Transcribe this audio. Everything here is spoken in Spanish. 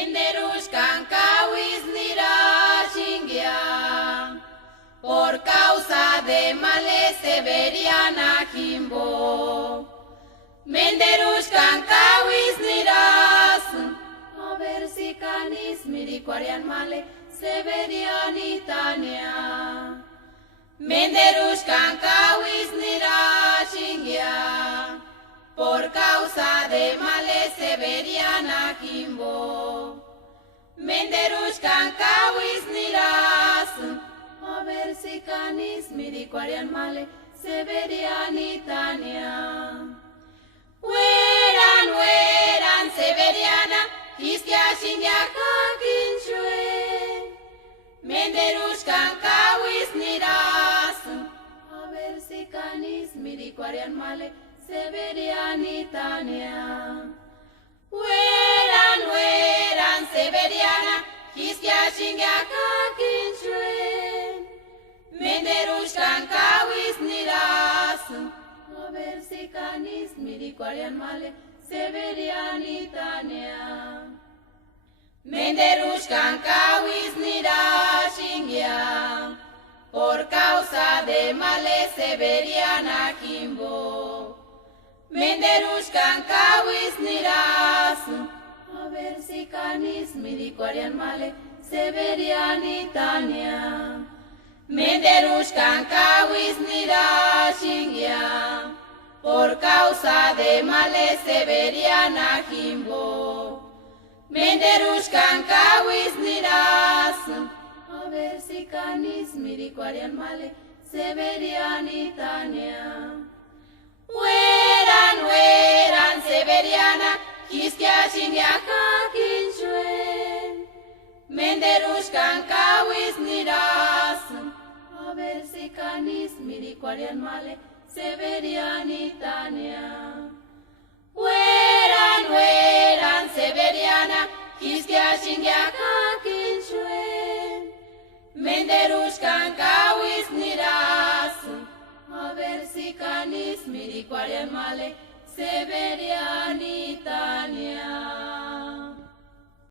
Menderuskan kawis nira chingia, por causa de males Severiana Kimbo. Menderuskan kawis niras, a ver si canis miriquarian male Severianitania. Menderuskan kawis nira chingia, por causa de males Severiana Kimbo. Menderuskan kawis niras, a ver si canis miriquarian male Severianitania. Weran Severiana, hiskia shinjaka kinchue. Menderuskan kawis niras, a ver si canis miriquarian male Severianitania. Weran Severiana, hiskia shinjaka kinchue. Menderuskan kawis niras, a ver si canis miriquarian male Severianitania. Menderuskan kawis nira chingia, por causa de males Severiana Kimbo. Menderuskan kawis niras, a ver si canis miriquarian male Severianitania. Menderuskan kawis nira chingia, por causa de males Severiana Kimbo. Menderuskan kawis niras, a ver si canis miriquarian male Severianitania. Weran Severiana, hiskia shinjaka kinchue. Menderuskan kawis niras, a ver si canis miriquarian male Severianitania. Weran Severiana, hiskia shinjaka kinchue. Menderuskan kawis niras, a ver si canis miriquarian male Severianitania.